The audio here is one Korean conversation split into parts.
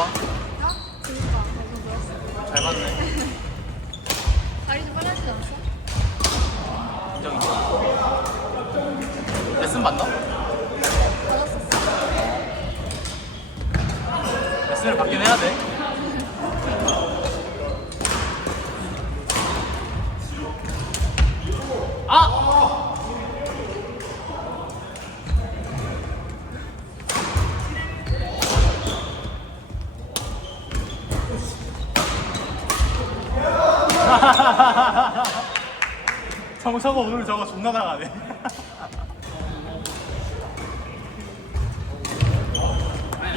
봐 정서가 오늘 저거 존나 나가네.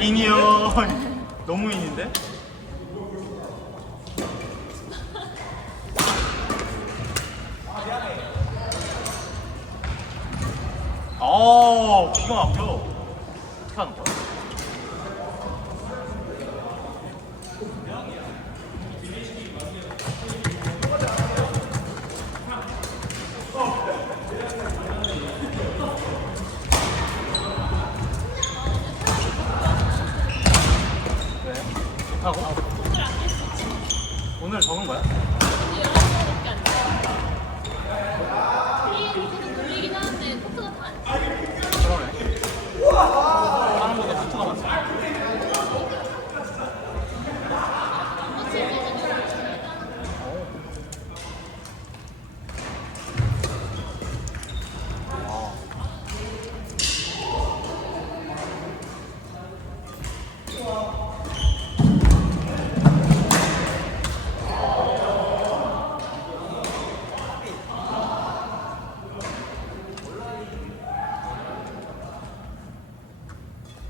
인이요. 너무 인인데? 어, 기가 막혀.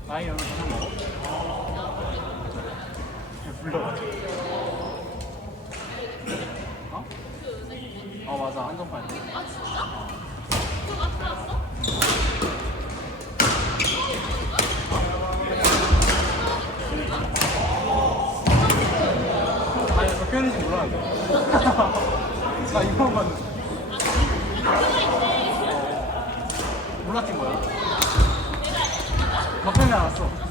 나이 오늘 저녁 먹어? 불러가지고. 어? 어 맞아 한정판. 아 진짜? 그거 갔다 왔어? 아니 저 표현인지 몰랐는데. 나 이거만 봤는데. 몰랐던 거야. 덕분에 알았어.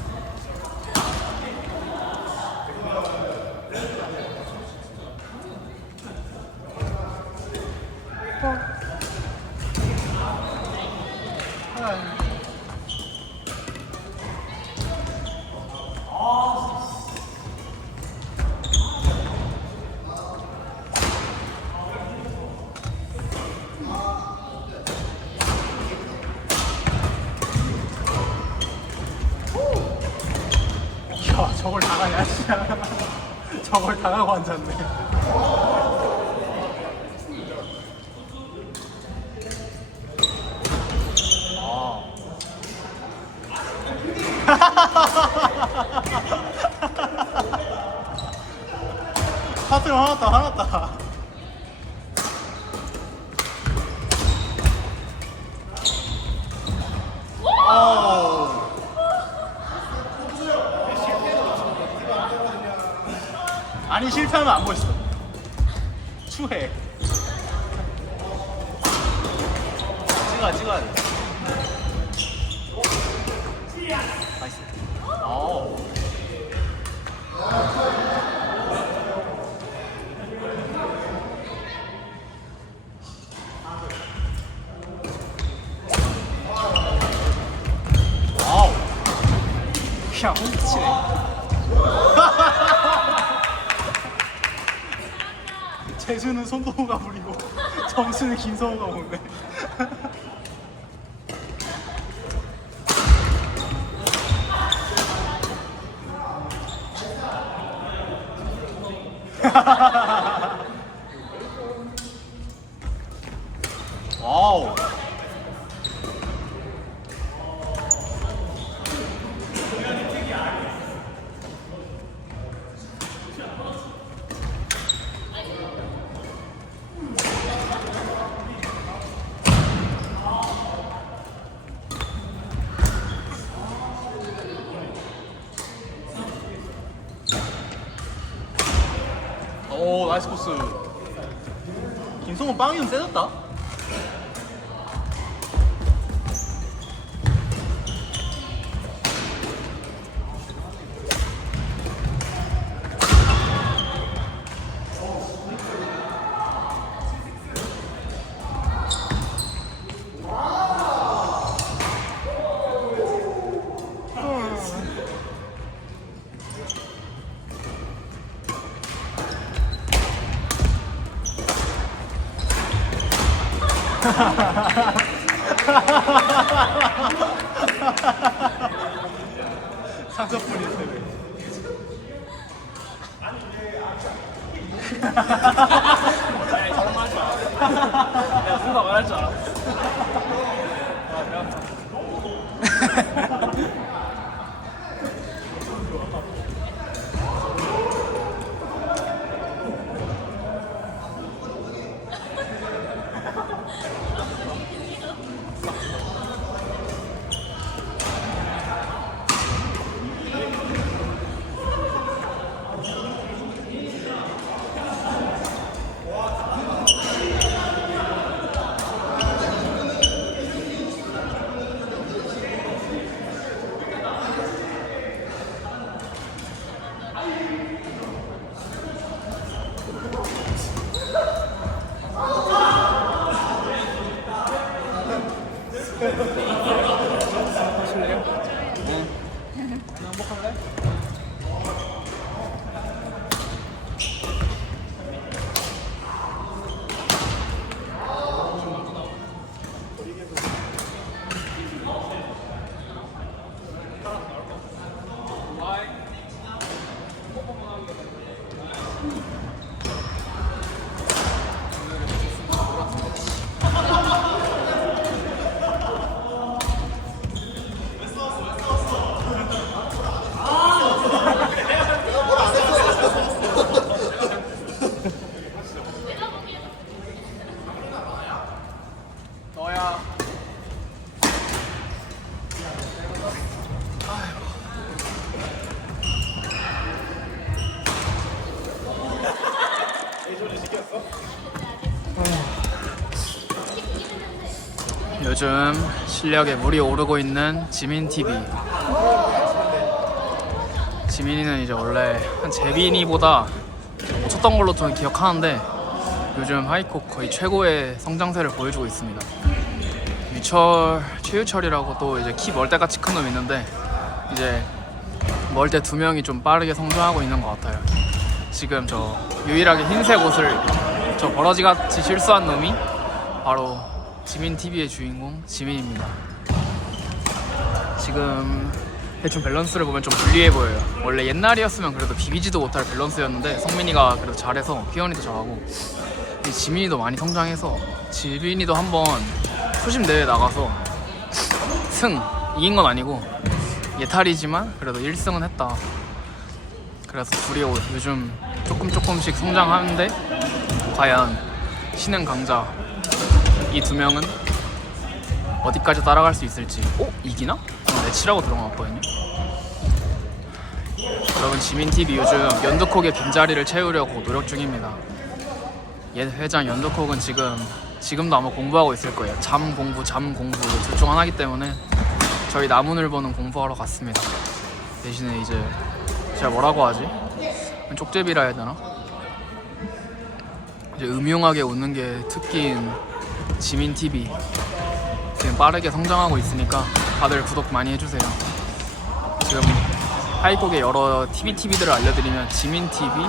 앉았네 아. 파트너 화났다 화났다 어. 아니 실패하면 안 보였어. 추해. 찍어 찍어야 돼. 나이스. 어. 와우. 그냥 홈치네. 재수는 손동호가 부리고 점수는 김성호가 먹네. 와우. 오 나이스 코스. 김성호 빵이 좀 세졌다. 상처뿐이 세대. 내가 누가 말할 줄 알아. 너 야. 요즘 실력에 물이 오르고 있는 지민 TV. 지민이는 이제 원래 한 재빈이보다 쳤던 걸로 저는 기억하는데 요즘 하이콕 거의 최고의 성장세를 보여주고 있습니다. 유철, 최유철이라고 또 이제 키 멀 때같이 큰 놈 있는데 이제 멀 때 두 명이 좀 빠르게 성장하고 있는 것 같아요. 지금 저 유일하게 흰색 옷을 저 버러지 같이 실수한 놈이 바로 지민 TV의 주인공 지민입니다. 지금 대충 밸런스를 보면 좀 불리해 보여요. 원래 옛날이었으면 그래도 비비지도 못할 밸런스였는데 성민이가 그래도 잘해서 휘연이도 잘하고 이 지민이도 많이 성장해서 지민이도 한번 초심 대회 나가서 승 이긴 건 아니고 예탈이지만 그래도 1승은 했다. 그래서 둘이 오- 요즘 조금 조금씩 성장하는데 과연 신흥 강자 이 두 명은 어디까지 따라갈 수 있을지 어? 이기나? 어, 내치라고 들어갔거든요 여러분 지민TV 요즘 연두콕의 빈자리를 채우려고 노력 중입니다 옛 회장 연두콕은 지금 지금도 아마 공부하고 있을 거예요 잠 공부 잠 공부 둘 중 하나이기 때문에 저희 나무늘보는 공부하러 갔습니다 대신에 이제 제가 뭐라고 하지? 쪽제비라 해야 되나? 이제 음흉하게 웃는 게 특기인 지민 TV 지금 빠르게 성장하고 있으니까 다들 구독 많이 해주세요. 지금 하이콕의 여러 TV TV들을 알려드리면 지민 TV,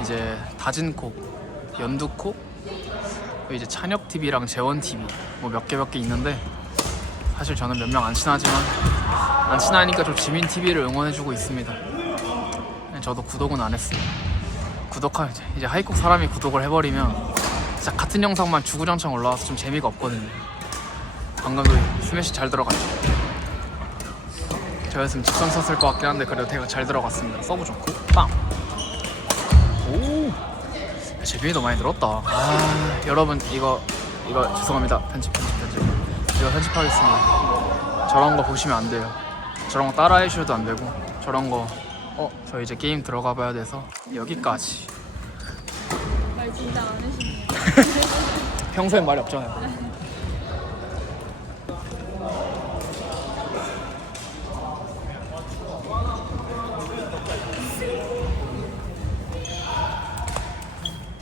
이제 다진콕, 연두콕, 이제 찬혁 TV랑 재원 TV 뭐 몇 개 몇 개 있는데 사실 저는 몇 명 안 친하지만 안 친하니까 좀 지민 TV를 응원해주고 있습니다. 저도 구독은 안 했어요. 구독하 이제 하이콕 사람이 구독을 해버리면 진짜 같은 영상만 주구장창 올라와서 좀 재미가 없거든요. 방금도 스매시 잘 들어갔죠. 저였으면 직선 썼을 것 같긴 한데 그래도 되게 잘 들어갔습니다. 서브 좋고 빵. 오. 재빈이도 많이 늘었다. 아 여러분 이거 이거 죄송합니다. 편집 편집 편집. 이거 편집하겠습니다. 저런 거 보시면 안 돼요. 저런 거 따라 해주셔도 안 되고 저런 거. 어, 저 이제 게임 들어가 봐야 돼서 여기까지. 말 진짜 안 하시네요. 평소엔 말이 없잖아요.